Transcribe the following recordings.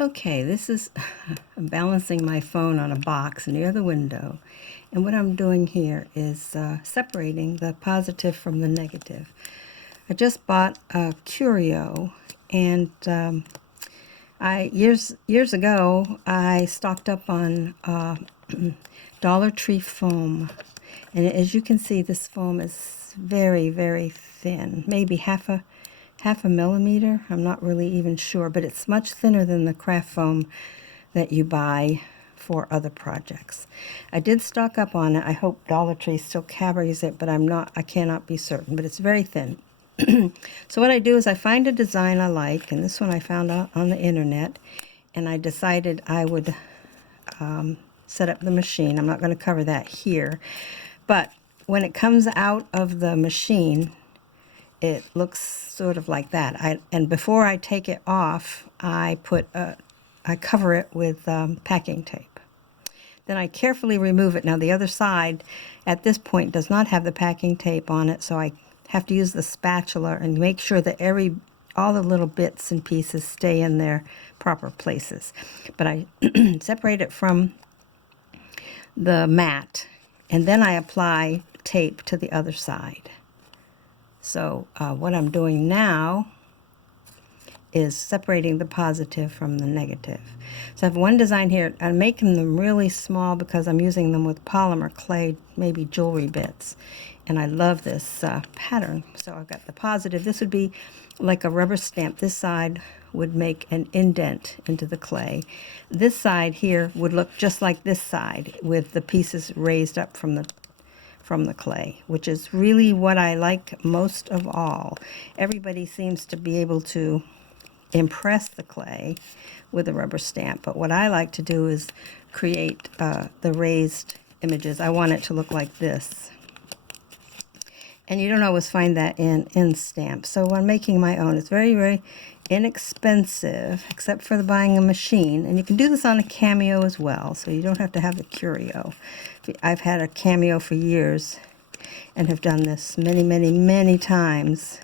Okay, this is I'm balancing my phone on a box near the window, and what I'm doing here is separating the positive from the negative. I just bought a Curio, and I years ago I stocked up on Dollar Tree foam, and as you can see, this foam is very thin, maybe half a millimeter. I'm not really even sure, but it's much thinner than the craft foam that you buy for other projects. I did stock up on it. I hope Dollar Tree still carries it, but I cannot be certain, but it's very thin. So what I do is I find a design I like, and this one I found out on the internet, and I decided I would set up the machine. I'm not going to cover that here, but when it comes out of the machine, it looks sort of like that. And before I take it off, I cover it with packing tape. Then I carefully remove it. Now the other side, at this point, does not have the packing tape on it, so I have to use the spatula and make sure that all the little bits and pieces stay in their proper places. But I separate it from the mat, and then I apply tape to the other side. So what I'm doing now is separating the positive from the negative. So I have one design here. I'm making them really small because I'm using them with polymer clay, maybe jewelry bits. And I love this pattern. So I've got the positive. This would be like a rubber stamp. This side would make an indent into the clay. This side here would look just like this side with the pieces raised up from the clay, which is really what I like most of all. Everybody seems to be able to impress the clay with a rubber stamp, but what I like to do is create the raised images. I want it to look like this. And you don't always find that in stamps. So when making my own, it's very inexpensive, except for the buying a machine. And you can do this on a Cameo as well, so you don't have to have the Curio. I've had a Cameo for years and have done this many times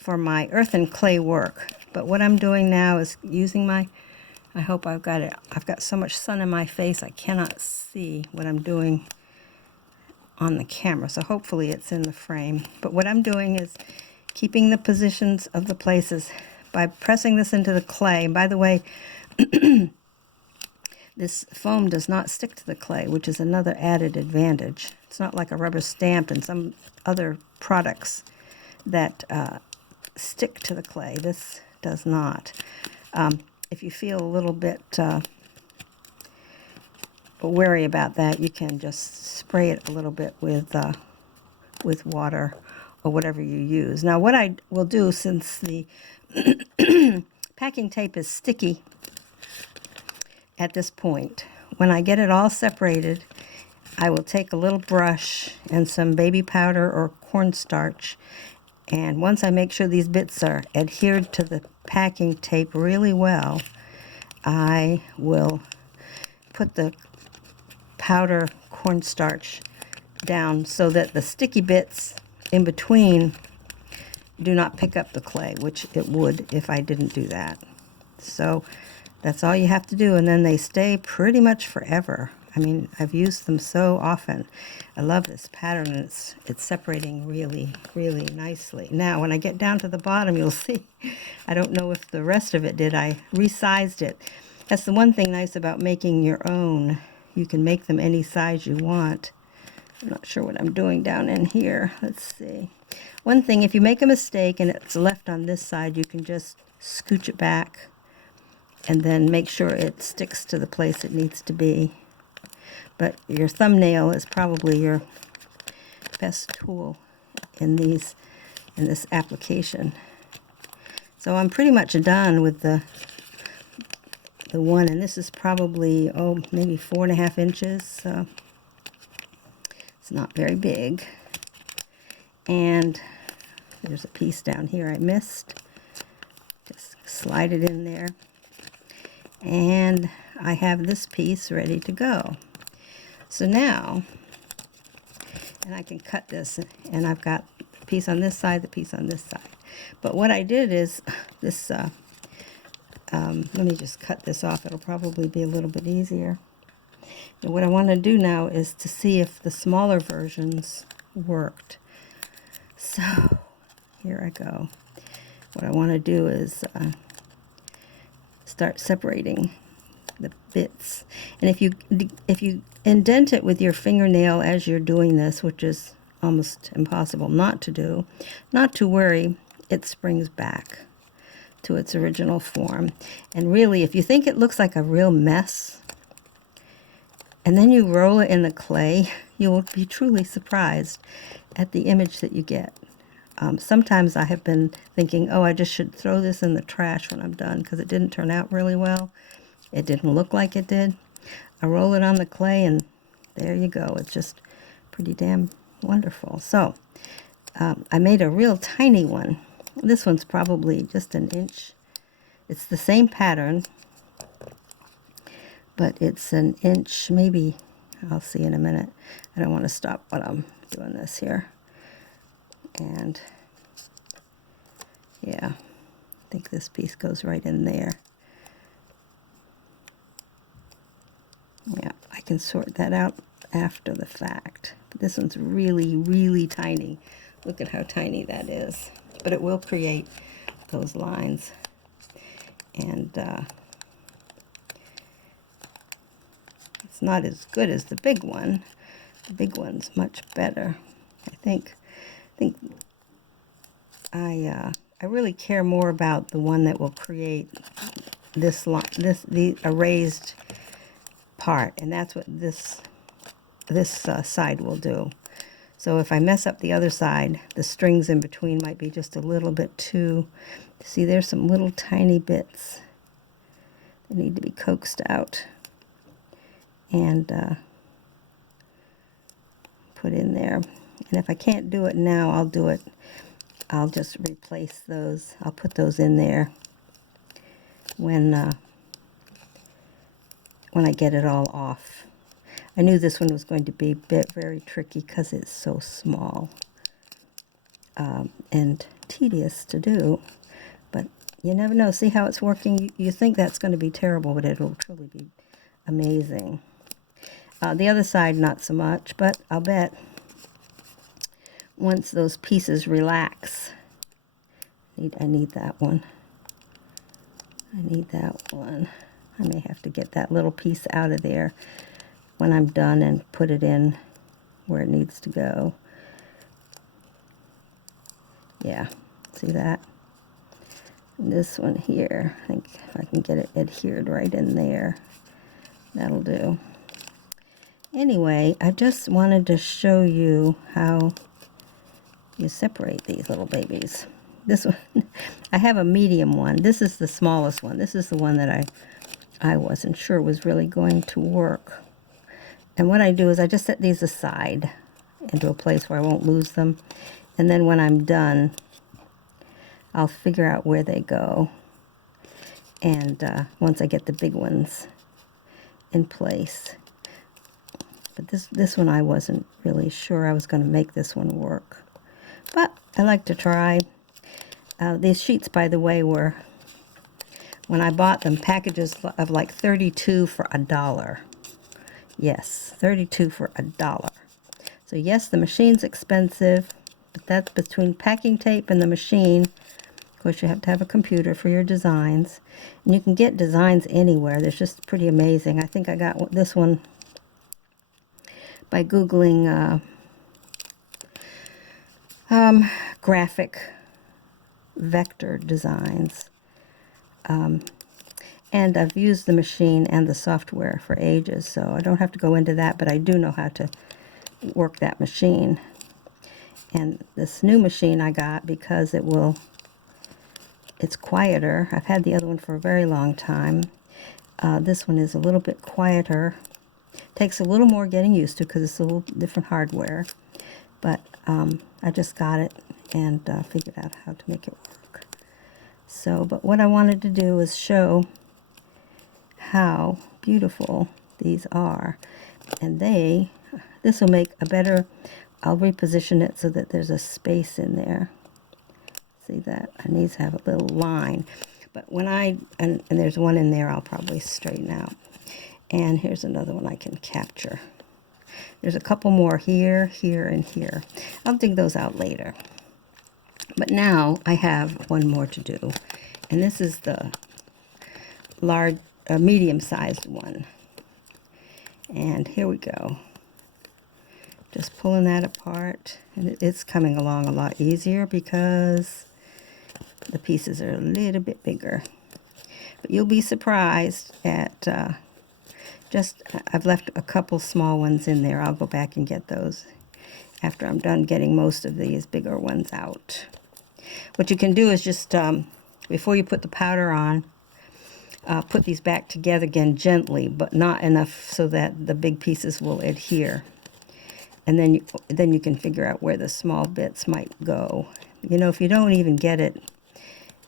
for my earth and clay work. But what I'm doing now is using I hope I've got it. I've got so much sun in my face I cannot see what I'm doing on the camera, so hopefully it's in the frame. But what I'm doing is keeping the positions of the places by pressing this into the clay. And by the way, this foam does not stick to the clay, which is another added advantage. It's not like a rubber stamp and some other products that stick to the clay. This does not. If you feel a little bit wary about that, you can just spray it a little bit with water or whatever you use. Now what I will do, since the packing tape is sticky at this point, when I get it all separated, I will take a little brush and some baby powder or cornstarch, and once I make sure these bits are adhered to the packing tape really well, I will put the powder cornstarch down so that the sticky bits in between do not pick up the clay, which it would if I didn't do that. So that's all you have to do, and then they stay pretty much forever. I mean, I've used them so often. I love this pattern, and it's separating really nicely. Now, when I get down to the bottom, you'll see, I don't know if the rest of it did. I resized it. That's the one thing nice about making your own. You can make them any size you want. I'm not sure what I'm doing down in here. Let's see. One thing, if you make a mistake and it's left on this side, you can just scooch it back and then make sure it sticks to the place it needs to be. But your thumbnail is probably your best tool in this application. So I'm pretty much done with the one, and this is probably, maybe 4.5 inches. So it's not very big. And there's a piece down here I missed. Just slide it in there. And I have this piece ready to go. So now, and I can cut this, and I've got the piece on this side, the piece on this side. But what I did is this Let me just cut this off. It'll probably be a little bit easier. And what I want to do now is to see if the smaller versions worked. So here I go. What I want to do is start separating the bits. And if you indent it with your fingernail as you're doing this, which is almost impossible not to do, not to worry, it springs back to its original form. And really, if you think it looks like a real mess, and then you roll it in the clay, you will be truly surprised at the image that you get. Sometimes I have been thinking, oh, I just should throw this in the trash when I'm done because it didn't turn out really well. It didn't look like it did. I roll it on the clay and there you go. It's just pretty damn wonderful. So I made a real tiny one. This one's probably just an inch. It's the same pattern, but it's an inch, maybe. I'll see in a minute. I don't want to stop while I'm doing this here. And yeah, I think this piece goes right in there. Yeah, I can sort that out after the fact. But this one's really, really tiny. Look at how tiny that is. But it will create those lines. And it's not as good as the big one. The big one's much better. I think I really care more about the one that will create the erased part, and that's what this side will do. So if I mess up the other side, the strings in between might be just a little bit too. See, there's some little tiny bits that need to be coaxed out and put in there. And if I can't do it now, I'll do it. I'll just replace those. I'll put those in there when I get it all off. I knew this one was going to be very tricky because it's so small and tedious to do, but you never know. See how it's working? You think that's going to be terrible, but it'll truly be amazing. The other side, not so much, but I'll bet once those pieces relax. I need that one. I need that one. I may have to get that little piece out of there when I'm done and put it in where it needs to go. Yeah, see that? And this one here, I think if I can get it adhered right in there, that'll do. Anyway, I just wanted to show you how you separate these little babies. This one, I have a medium one. This is the smallest one. This is the one that I wasn't sure was really going to work. And what I do is I just set these aside into a place where I won't lose them. And then when I'm done, I'll figure out where they go. And once I get the big ones in place. But this one I wasn't really sure I was going to make this one work. But I like to try. These sheets, by the way, were, when I bought them, packages of like 32 for $1. Yes, 32 for $1. So yes, the machine's expensive, but that's between packing tape and the machine. Of course, you have to have a computer for your designs. And you can get designs anywhere. They're just pretty amazing. I think I got this one by Googling graphic vector designs. And I've used the machine and the software for ages, so I don't have to go into that, but I do know how to work that machine. And this new machine I got because it's quieter. I've had the other one for a very long time. This one is a little bit quieter. Takes a little more getting used to because it's a little different hardware. But I just got it and figured out how to make it work. So, but what I wanted to do is show how beautiful these are. And this will make a better, I'll reposition it so that there's a space in there. See that? I need to have a little line. But when and there's one in there I'll probably straighten out. And here's another one I can capture. There's a couple more here, here, and here. I'll dig those out later. But now I have one more to do. And this is the medium-sized one. And here we go. Just pulling that apart. And it's coming along a lot easier because the pieces are a little bit bigger. But you'll be surprised at I've left a couple small ones in there. I'll go back and get those after I'm done getting most of these bigger ones out. What you can do is just, before you put the powder on, put these back together again gently, but not enough so that the big pieces will adhere. And then you can figure out where the small bits might go. You know, if you don't even get it,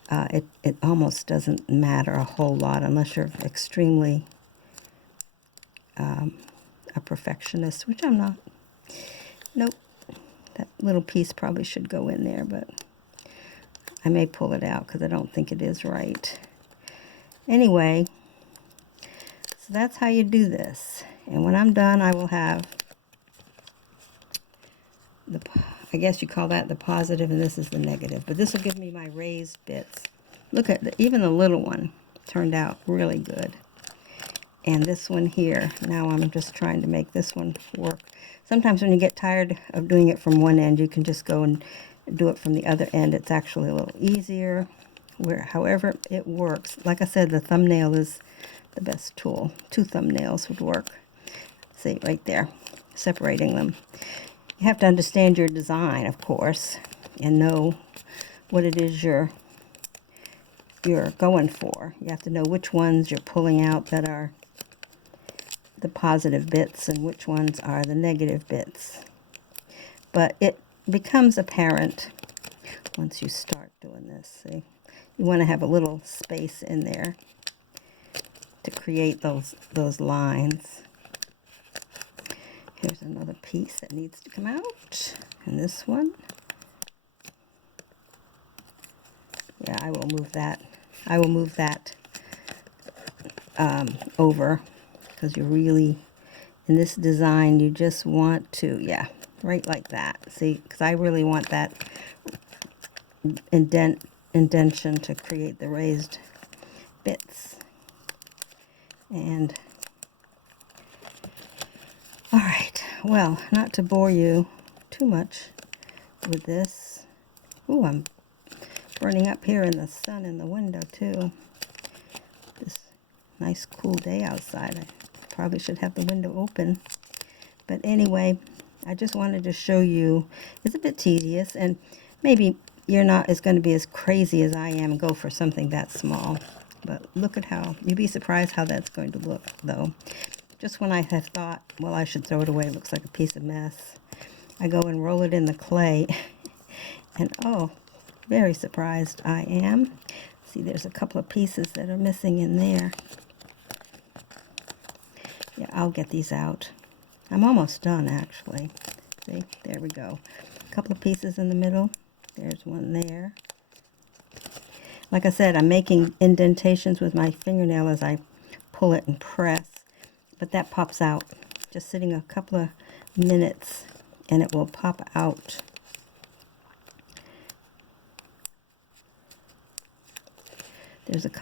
it almost doesn't matter a whole lot unless you're extremely a perfectionist, which I'm not. Nope. That little piece probably should go in there, but I may pull it out because I don't think it is right. Anyway, so that's how you do this. And when I'm done, I will have I guess you call that the positive, and this is the negative. But this will give me my raised bits. Look at even the little one turned out really good. And this one here, now I'm just trying to make this one work. Sometimes when you get tired of doing it from one end, you can just go and do it from the other end. It's actually a little easier. However it works. Like I said, the thumbnail is the best tool. 2 thumbnails would work. See, right there, separating them. You have to understand your design, of course, and know what it is you're going for. You have to know which ones you're pulling out that are the positive bits and which ones are the negative bits. But it becomes apparent once you start doing this. See, you want to have a little space in there to create those lines. Here's another piece that needs to come out, and this one. Yeah, I will move that. I will move that over, because you really, in this design, you just want to, yeah, right like that. See, because I really want that indentation to create the raised bits. And all right, well, not to bore you too much with this. Ooh, I'm burning up here in the sun in the window too. This nice cool day outside. I probably should have the window open. But anyway, I just wanted to show you. It's a bit tedious, and maybe you're not going to be as crazy as I am and go for something that small. But look at how, you'd be surprised how that's going to look, though. Just when I have thought, well, I should throw it away, it looks like a piece of mess, I go and roll it in the clay, and oh, very surprised I am. See, there's a couple of pieces that are missing in there. Yeah, I'll get these out. I'm almost done, actually. See, there we go. A couple of pieces in the middle. There's one there. Like I said, I'm making indentations with my fingernail as I pull it and press. But that pops out. Just sitting a couple of minutes and it will pop out. There's a couple